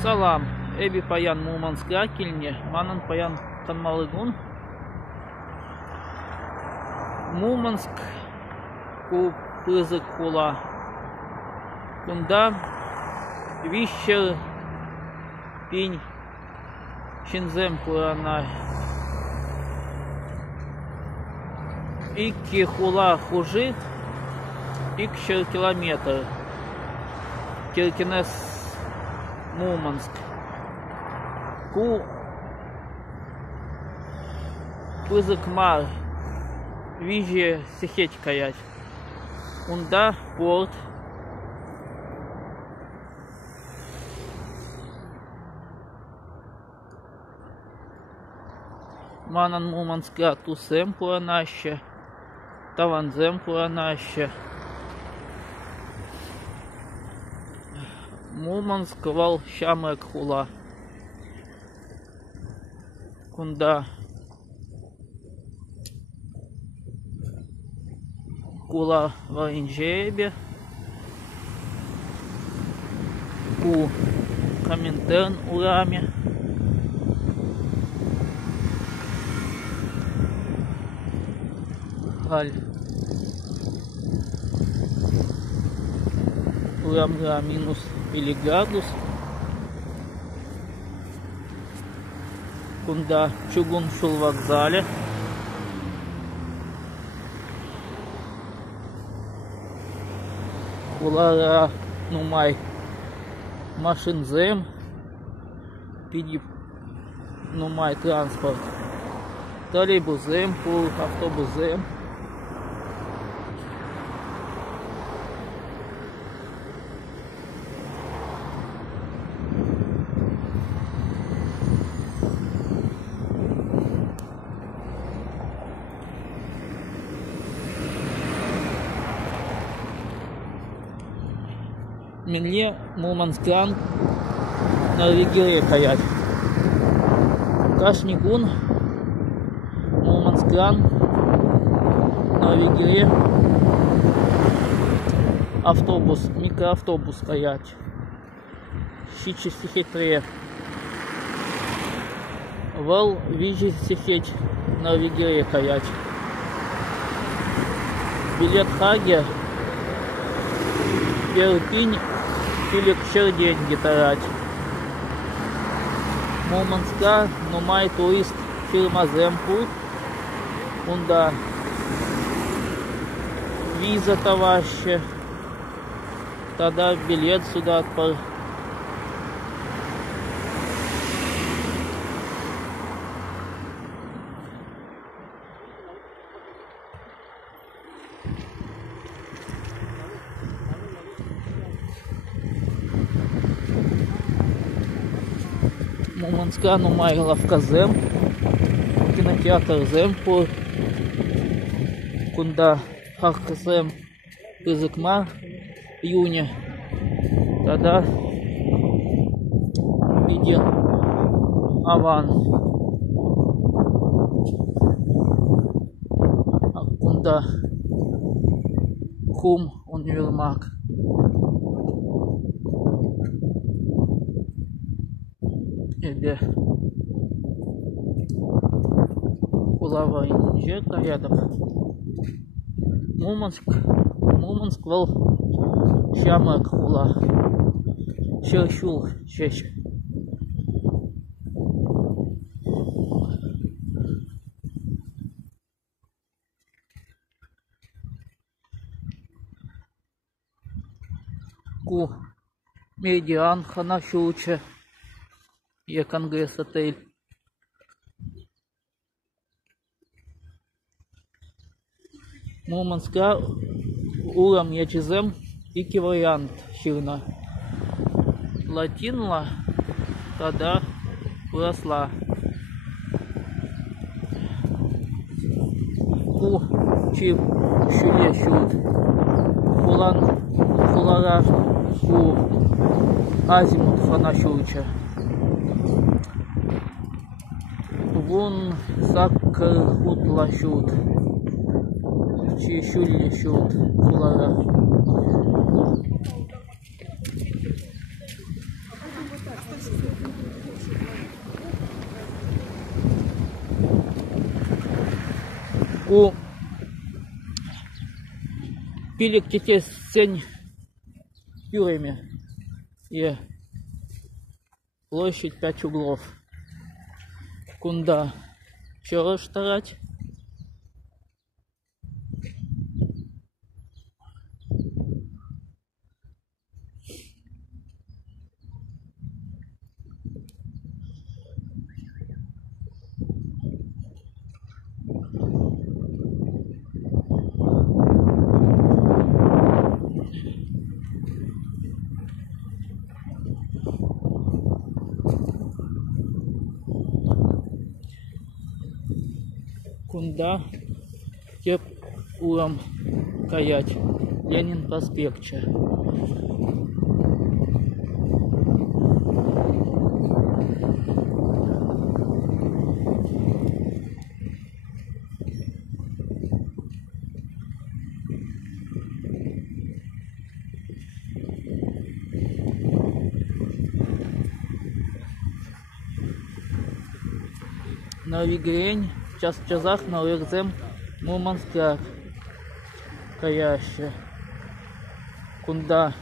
Салам, эби паян Мурманска килне, манан паян танмалыгун. Мурманск ку пызык хула. Кунда вищер пинь шинзем курана. Икки хула хужи, икшер километр. Киркинес Мурманск. Ку пызык мар виже сихеть каять. Унда порт. Манан Мурманска тусем пуранаще, таванзем пуранаще. Мурманск вал шамрак хула. Кунда кула варинжебе. Ку Коминтерн ураме. Галь урам минус или градус. Кунда чугун шул вокзале. Кулара нумай машинзем. Пиди нумай транспорт. Троллейбузем, автобузем. Менле Мурманскран Норвегия каять. Кашнигун Мурманскран Норвегия. Автобус, микроавтобус каять. Щичи сихетре. Вал вижи сихеть Норвегия каять. Билет Хаге. Перпинь или кшер деньги тарать. Мурманска нумай турист фирма Земпур. Унда виза товаще. Тогда билет сюда отпор. Мурманска нумай лавказем. Кинотеатр Земпур. Кунда хахзем пызыкма июня. Тогда виден аван. Кунда хум универмаг. Эде кулава инже каядов. Мурманск вал шамрак хула. Шершул шеш. Ку Медиан ханашуче. Я конгресс отель. Мурманска урам ячезем ики вариант ширна. Латинла тогда выросла. Ку чип шуле шут. Хулара ку азимут фанашуча. Вон саккар хутла шут. Чи шуле шут. Хулара. У Пилик тете сень пюрами и площадь 5 углов. Кунда еще штарать. Кунда теп урам каять. Ленин проспектче. На Вигрень час-часах на Лерзем Мурманска каяще. Кунда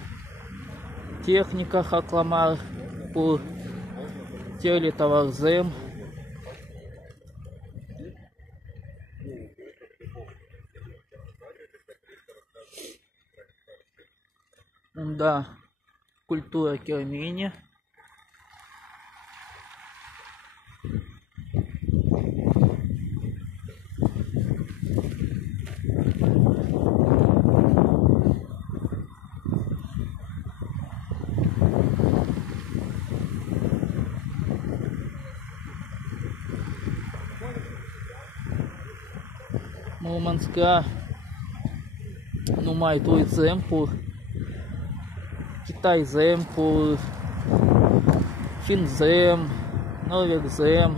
техника хакламар у теле товарзем. Кунда культура кермени. Мурманска numai tu exemplu, Китай-зем, Финзем, Норвегзем.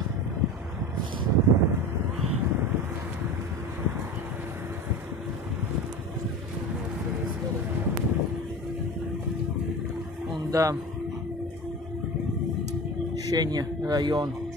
Да, Щене район.